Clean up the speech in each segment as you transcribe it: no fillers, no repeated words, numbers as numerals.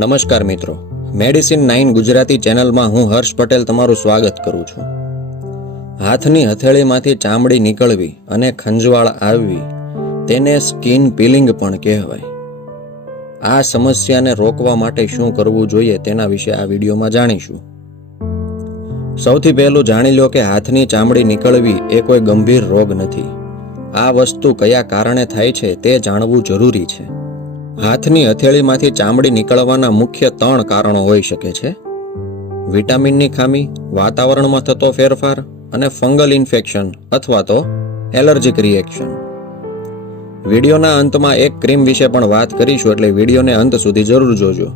નમસ્કાર મિત્રો, મેડિસિન 9 ગુજરાતી ચેનલમાં હું હર્ષ પટેલ તમારું સ્વાગત કરું છું. હાથની હથેળીમાંથી ચામડી નીકળવી અને ખંજવાળ આવવી તેને સ્કિન પીલિંગ પણ કહેવાય. આ સમસ્યાને રોકવા માટે શું કરવું જોઈએ તેના વિશે આ વિડીયોમાં જાણીશું. સૌથી પહેલું જાણી લો કે હાથની ચામડી નીકળવી એ કોઈ ગંભીર રોગ નથી. આ વસ્તુ કયા કારણે થાય છે તે જાણવું જરૂરી છે. હાથની હથેળીમાંથી ચામડી નીકળવાના મુખ્ય 3 કારણો હોઈ શકે છે: વિટામિનની ખામી, વાતાવરણમાં થતો ફેરફાર અને ફંગલ ઇન્ફેક્શન અથવા તો એલર્જીક રિએક્શન. વિડીયોના અંતમાં એક ક્રીમ વિશે પણ વાત કરીશું, એટલે વિડીયોને અંત સુધી જરૂર જોજો.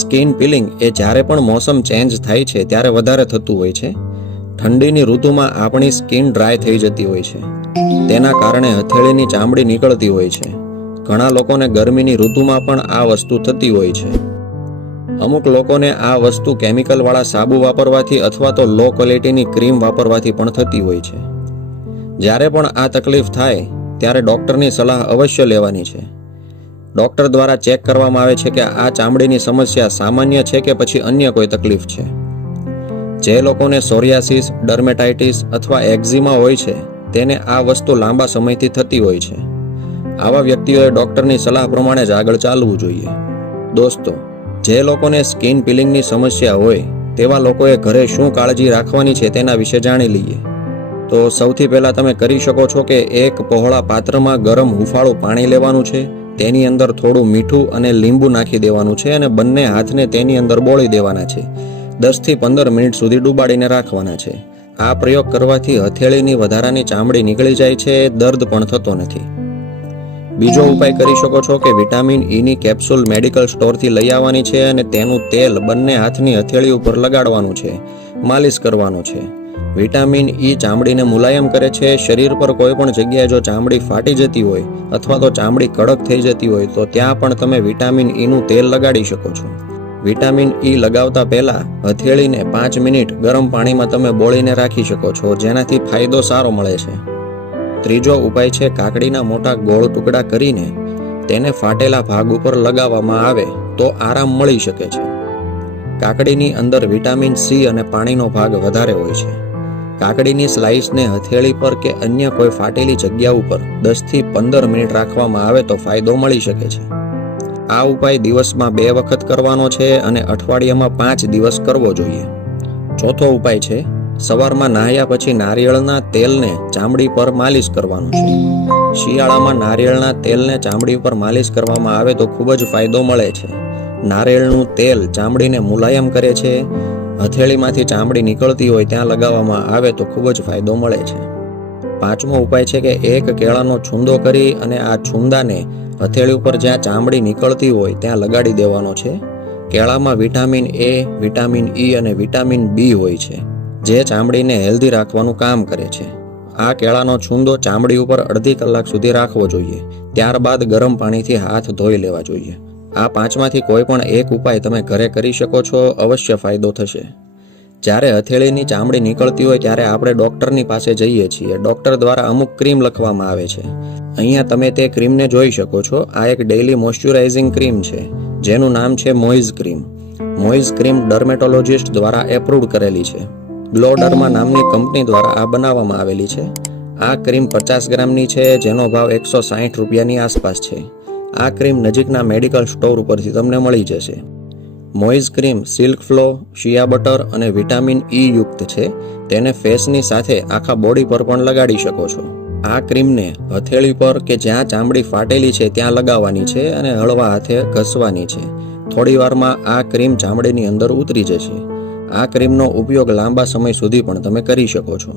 સ્કિન પીલિંગ એ જ્યારે પણ મોસમ ચેન્જ થાય છે ત્યારે વધારે થતું હોય છે. ઠંડીની ઋતુમાં આપણી સ્કિન ડ્રાય થઈ જતી હોય છે. તેના કારણે હથેળીની ચામડી નીકળતી હોય છે. ઘણા લોકોને ગરમીની ઋતુમાં પણ આ વસ્તુ થતી હોય છે. અમુક લોકોને આ વસ્તુ કેમિકલવાળા સાબુ વાપરવાથી અથવા તો લો ક્વોલિટીની ક્રીમ વાપરવાથી પણ થતી હોય છે. જ્યારે પણ આ તકલીફ થાય ત્યારે ડૉક્ટરની સલાહ અવશ્ય લેવાની છે. ડૉક્ટર દ્વારા ચેક કરવામાં આવે છે કે આ ચામડીની સમસ્યા સામાન્ય છે કે પછી અન્ય કોઈ તકલીફ છે. જે લોકોને સોરિયાસિસ, ડર્મેટાઇટિસ અથવા એક્ઝિમા હોય છે તેને આ વસ્તુ લાંબા સમયથી થતી હોય છે. આવા વ્યક્તિઓએ ડૉક્ટરની સલાહ પ્રમાણે જ આગળ ચાલવું જોઈએ. દોસ્તો, જે લોકોને સ્કિન પીલિંગની સમસ્યા હોય તેવા લોકોએ ઘરે શું કાળજી રાખવાની છે તેના વિશે જાણી લઈએ. તો સૌથી પહેલાં તમે કરી શકો છો કે એક પહોળા પાત્રમાં ગરમ હૂંફાળું પાણી લેવાનું છે. તેની અંદર થોડું મીઠું અને લીંબુ નાખી દેવાનું છે અને બંને હાથને તેની અંદર બોળી દેવાના છે. 10 થી 15 મિનિટ સુધી ડૂબાડીને રાખવાના છે. આ પ્રયોગ કરવાથી હથેળીની વધારાની ચામડી નીકળી જાય છે, દર્દ પણ થતો નથી. બીજો ઉપાય કરી શકો છો કે વિટામિન ઈની કેપ્સ્યુલ મેડિકલ સ્ટોરથી લઈ આવવાની છે અને તેનું તેલ બંને હાથની હથેળી ઉપર લગાડવાનું છે, માલિશ કરવાનું છે. વિટામિન ઈ ચામડીને મુલાયમ કરે છે. શરીર પર કોઈ પણ જગ્યાએ જો ચામડી ફાટી જતી હોય અથવા તો ચામડી કડક થઈ જતી હોય તો ત્યાં પણ તમે વિટામિન ઈનું તેલ લગાડી શકો છો. વિટામિન ઈ લગાવતા પહેલા હથેળીને 5 મિનિટ ગરમ પાણીમાં તમે બોળીને રાખી શકો છો, જેનાથી ફાયદો સારો મળે છે. ત્રીજો ઉપાય છે કાકડીના મોટા ગોળ ટુકડા કરીને તેને ફાટેલા ભાગ ઉપર લગાવવામાં આવે તો આરામ મળી શકે છે. કાકડીની અંદર વિટામિન સી અને પાણીનો ભાગ વધારે હોય છે. કાકડીની સ્લાઇસને હથેળી પર કે અન્ય કોઈ ફાટેલી જગ્યા ઉપર 10 થી 15 મિનિટ રાખવામાં આવે તો ફાયદો મળી શકે છે. આ ઉપાય દિવસમાં 2 વખત કરવાનો છે અને અઠવાડિયામાં 5 દિવસ કરવો જોઈએ. ચોથો ઉપાય છે સવારમાં નહાયા પછી નારિયેળના તેલને ચામડી પર માલિશ કરવાનું છે. શિયાળામાં નારિયેળના તેલને ચામડી પર માલિશ કરવામાં આવે તો ખૂબ જ ફાયદો મળે છે. નારિયેળનું તેલ ચામડીને મુલાયમ કરે છે. હથેળીમાંથી ચામડી નીકળતી હોય ત્યાં લગાવવામાં આવે તો ખૂબ જ ફાયદો મળે છે. પાંચમો ઉપાય છે કે એક કેળાનો છૂંદો કરી અને આ છૂંદાને હથેળી ઉપર જ્યાં ચામડી નીકળતી હોય ત્યાં લગાડી દેવાનો છે. કેળામાં વિટામિન એ, વિટામિન ઈ અને વિટામિન બી હોય છે, જે ચામડીને હેલ્ધી રાખવાનું કામ કરે છે. આ કેળાનો છૂંદો ચામડી ઉપર અડધી કલાક સુધી રાખવો જોઈએ. ત્યારબાદ ગરમ પાણીથી હાથ ધોઈ લેવા જોઈએ. આ 5માંથી કોઈ પણ એક ઉપાય તમે ઘરે કરી શકો છો, અવશ્ય ફાયદો થશે. જ્યારે હથેળીની ચામડી નીકળતી હોય ત્યારે આપણે ડૉક્ટરની પાસે જઈએ છીએ. ડૉક્ટર દ્વારા અમુક ક્રીમ લખવામાં આવે છે. અહીંયા તમે તે ક્રીમને જોઈ શકો છો. આ એક ડેઇલી મોઇશ્ચરાઇઝિંગ ક્રીમ છે જેનું નામ છે મોઇઝ ક્રીમ. મોઇઝ ક્રીમ ડર્મેટોલોજિસ્ટ દ્વારા એપ્રુવડ કરેલી છે. ગ્લોડર્મા નામની કંપની દ્વારા આ બનાવવામાં આવેલી છે. આ ક્રીમ 50 ગ્રામની છે, જેનો ભાવ 160 રૂપિયાની આસપાસ છે. આ ક્રીમ નજીકના મેડિકલ સ્ટોર ઉપરથી તમને મળી જશે. મોઇઝ ક્રીમ સિલ્ક ફ્લો, શિયા બટર અને વિટામિન ઈ યુક્ત છે. તેને ફેસની સાથે આખા બોડી પર પણ લગાડી શકો છો. આ ક્રીમને હથેળી પર કે જ્યાં ચામડી ફાટેલી છે ત્યાં લગાવવાની છે અને હળવા હાથે ઘસવાની છે. થોડી વારમાં આ ક્રીમ ચામડીની અંદર ઉતરી જશે. આ ક્રીમનો ઉપયોગ લાંબા સમય સુધી પણ તમે કરી શકો છો.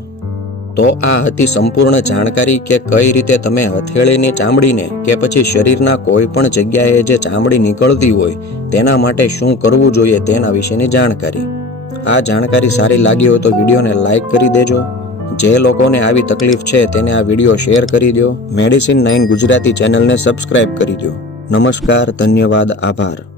તો આ હતી સંપૂર્ણ જાણકારી કે કઈ રીતે તમે હથેળીની ચામડીને કે પછી શરીરના કોઈ પણ જગ્યાએ જે ચામડી નીકળતી હોય તેના માટે શું કરવું જોઈએ તેના વિશેની જાણકારી. આ જાણકારી સારી લાગી હોય તો વિડીયોને લાઈક કરી દેજો. જે લોકોને આવી તકલીફ છે તેને આ વિડીયો શેર કરી દો. મેડિસિન 9 ગુજરાતી ચેનલને સબસ્ક્રાઇબ કરી દો. નમસ્કાર, ધન્યવાદ, આભાર.